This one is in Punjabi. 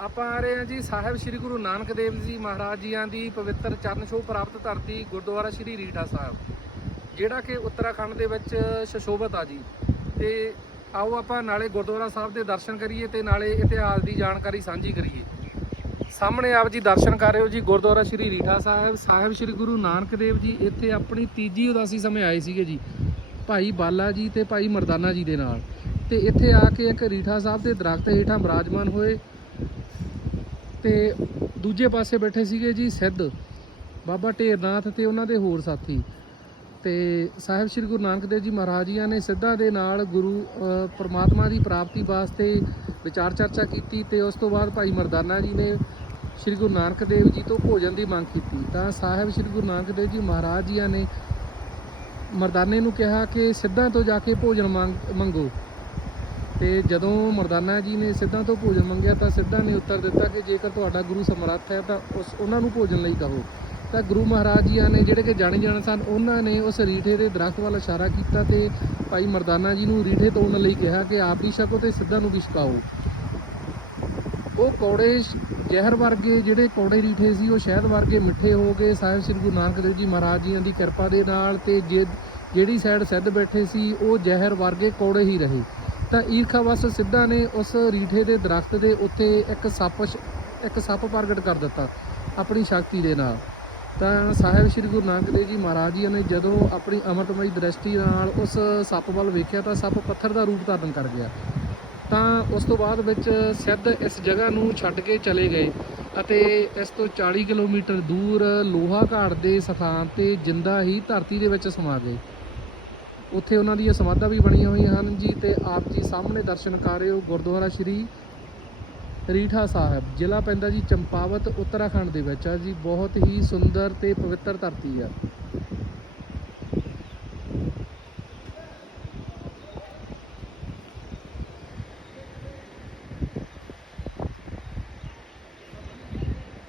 ਆਪਾਂ ਆ ਰਹੇ ਹਾਂ ਜੀ ਸਾਹਿਬ ਸ੍ਰੀ ਗੁਰੂ ਨਾਨਕ ਦੇਵ ਜੀ ਮਹਾਰਾਜ ਜੀਆਂ ਦੀ ਪਵਿੱਤਰ ਚਰਨ ਛੋਹ ਪ੍ਰਾਪਤ ਧਰਤੀ ਗੁਰਦੁਆਰਾ ਸ੍ਰੀ ਰੀਠਾ ਸਾਹਿਬ। ਜਿਹੜਾ ਕਿ ਉੱਤਰਾਖੰਡ ਦੇ ਵਿੱਚ ਸ਼ਸ਼ੋਭਤ ਆ ਜੀ। ਤੇ ਆਓ ਆਪਾਂ ਨਾਲੇ ਗੁਰਦੁਆਰਾ ਸਾਹਿਬ ਦੇ ਦਰਸ਼ਨ ਕਰੀਏ ਤੇ ਨਾਲੇ ਇਤਿਹਾਸ ਦੀ ਜਾਣਕਾਰੀ ਸਾਂਝੀ ਕਰੀਏ। ਸਾਹਮਣੇ ਆਪ ਜੀ ਦਰਸ਼ਨ ਕਰ ਰਹੇ ਹੋ ਜੀ ਗੁਰਦੁਆਰਾ ਸ੍ਰੀ ਰੀਠਾ ਸਾਹਿਬ। ਸਾਹਿਬ ਸ੍ਰੀ ਗੁਰੂ ਨਾਨਕ ਦੇਵ ਜੀ ਇੱਥੇ ਆਪਣੀ ਤੀਜੀ ਉਦਾਸੀ ਸਮੇਂ ਆਏ ਸੀਗੇ ਜੀ। ਭਾਈ ਬਾਲਾ ਜੀ ਤੇ ਭਾਈ ਮਰਦਾਨਾ ਜੀ ਦੇ ਨਾਲ। ਤੇ ਇੱਥੇ ਆ ਕੇ ਇੱਕ ਰੀਠਾ ਸਾਹਿਬ ਦੇ ਦਰਖਤ ਹੇਠਾਂ ਬਿਰਾਜਮਾਨ ਹੋਏ। ਤੇ ਦੂਜੇ ਪਾਸੇ ਬੈਠੇ ਸੀਗੇ ਜੀ ਸਿੱਧ, ਬਾਬਾ ਢੇਰਨਾਥ ਤੇ ਉਹਨਾਂ ਦੇ ਹੋਰ ਸਾਥੀ। ਤੇ ਸਾਹਿਬ ਸ੍ਰੀ ਗੁਰੂ ਨਾਨਕ ਦੇਵ ਜੀ ਮਹਾਰਾਜ ਜੀਆਂ ਨੇ ਸਿੱਧਾਂ ਦੇ ਨਾਲ ਗੁਰੂ ਪਰਮਾਤਮਾ ਦੀ ਪ੍ਰਾਪਤੀ ਵਾਸਤੇ ਵਿਚਾਰ ਚਰਚਾ ਕੀਤੀ ਤੇ ਉਸ ਤੋਂ ਬਾਅਦ ਭਾਈ ਮਰਦਾਨਾ ਜੀ ਨੇ ਸ੍ਰੀ ਗੁਰੂ ਨਾਨਕ ਦੇਵ ਜੀ ਤੋਂ ਭੋਜਨ ਦੀ ਮੰਗ ਕੀਤੀ। ਤਾਂ ਸਾਹਿਬ ਸ੍ਰੀ ਗੁਰੂ ਨਾਨਕ ਦੇਵ ਜੀ ਮਹਾਰਾਜ ਜੀਆਂ ਨੇ ਮਰਦਾਨੇ ਨੂੰ ਕਿਹਾ ਕਿ ਸਿੱਧਾਂ ਤੋਂ ਜਾ ਕੇ ਭੋਜਨ ਮੰਗ, ਮੰਗੋ। ਤੇ ਜਦੋਂ ਮਰਦਾਨਾ ਜੀ ਨੇ ਸਿੱਧਾਂ ਤੋਂ ਭੋਜਨ ਮੰਗਿਆ ਤਾਂ ਸਿੱਧਾਂ ਨੇ ਉੱਤਰ ਦਿੱਤਾ ਕਿ ਜੇਕਰ ਤੁਹਾਡਾ ਗੁਰੂ ਸਮਰੱਥ ਹੈ ਤਾਂ ਉਸ ਉਹਨਾਂ ਨੂੰ ਭੋਜਨ ਲਈ ਕਹੋ। ਤਾਂ ਗੁਰੂ ਮਹਾਰਾਜ ਜੀਆਂ ਨੇ ਜਿਹੜੇ ਕਿ ਜਾਣੇ ਜਾਣ ਸਨ, ਉਹਨਾਂ ਨੇ ਉਸ ਰੀਠੇ ਦੇ ਦਰਖਤ ਵੱਲ ਇਸ਼ਾਰਾ ਕੀਤਾ ਤੇ ਭਾਈ ਮਰਦਾਨਾ ਜੀ ਨੂੰ ਰੀਠੇ ਤੋੜਨ ਲਈ ਕਿਹਾ ਕਿ ਆਪ ਵੀ ਛਕੋ ਤੇ ਸਿੱਧਾਂ ਨੂੰ ਵੀ ਛਕਾਓ ਉਹ ਕੌੜੇ ਜ਼ਹਿਰ ਵਰਗੇ ਜਿਹੜੇ ਕੌੜੇ ਰੀਠੇ ਸੀ, ਉਹ ਸ਼ਹਿਦ ਵਰਗੇ ਮਿੱਠੇ ਹੋ ਗਏ। ਸਾਹਿਬ ਸ੍ਰੀ ਗੁਰੂ ਨਾਨਕ ਦੇਵ ਜੀ ਮਹਾਰਾਜ ਜੀਆਂ ਦੀ ਕਿਰਪਾ ਦੇ ਨਾਲ ਤੇ ਜੇ- ਜਿਹੜੀ ਸਾਈਡ ਸਿੱਧ ਬੈਠੇ ਸੀ, ਉਹ ਜ਼ਹਿਰ ਵਰਗੇ ਕੌੜੇ ਹੀ ਰਹੇ। ਤਾਂ ਈਰਖਾ ਈਰਖਾਵਸ ਸਿੱਧਾ ਨੇ ਉਸ ਰੀਠੇ ਦੇ ਦਰਖਤ ਦੇ ਉੱਤੇ ਇੱਕ ਸੱਪ ਇੱਕ ਸੱਪ ਪ੍ਰਗਟ ਕਰ ਦਿੱਤਾ ਆਪਣੀ ਸ਼ਕਤੀ ਦੇ ਨਾਲ। ਤਾਂ ਸਾਹਿਬ ਸ੍ਰੀ ਗੁਰੂ ਨਾਨਕ ਦੇਵ ਜੀ ਮਹਾਰਾਜ ਜੀ ਨੇ ਜਦੋਂ ਆਪਣੀ ਅਮਰਤਮਈ ਦ੍ਰਿਸ਼ਟੀ ਨਾਲ ਉਸ ਸੱਪ ਵੱਲ ਵੇਖਿਆ ਤਾਂ ਸੱਪ ਪੱਥਰ ਦਾ ਰੂਪ ਧਾਰਨ ਕਰ ਗਿਆ। ਤਾਂ ਉਸ ਤੋਂ ਬਾਅਦ ਵਿੱਚ ਸਿੱਧ ਇਸ ਜਗ੍ਹਾ ਨੂੰ ਛੱਡ ਕੇ ਚਲੇ ਗਏ ਅਤੇ ਇਸ ਤੋਂ 40 ਕਿਲੋਮੀਟਰ ਦੂਰ ਲੋਹਾ ਘਾਟ ਦੇ ਸਥਾਨ ਤੇ ਜਿੰਦਾ ਹੀ ਧਰਤੀ ਦੇ ਵਿੱਚ ਸਮਾ ਗਏ। ਉੱਥੇ ਉਹਨਾਂ ਦੀਆਂ ਸਮਾਧਾਂ ਵੀ ਬਣੀਆਂ ਹੋਈਆਂ ਹਨ ਜੀ ਤੇ ਆਪ ਜੀ ਸਾਹਮਣੇ ਦਰਸ਼ਨ ਕਰ ਰਹੇ ਹੋ ਗੁਰਦੁਆਰਾ ਸ਼੍ਰੀ ਰੀਠਾ ਸਾਹਿਬ, ਜ਼ਿਲ੍ਹਾ ਪੈਂਦਾ ਜੀ ਚੰਪਾਵਤ, ਉੱਤਰਾਖੰਡ ਦੇ ਵਿੱਚ ਆ ਜੀ, ਬਹੁਤ ਹੀ ਸੁੰਦਰ ਤੇ ਪਵਿੱਤਰ ਧਰਤੀ ਆ।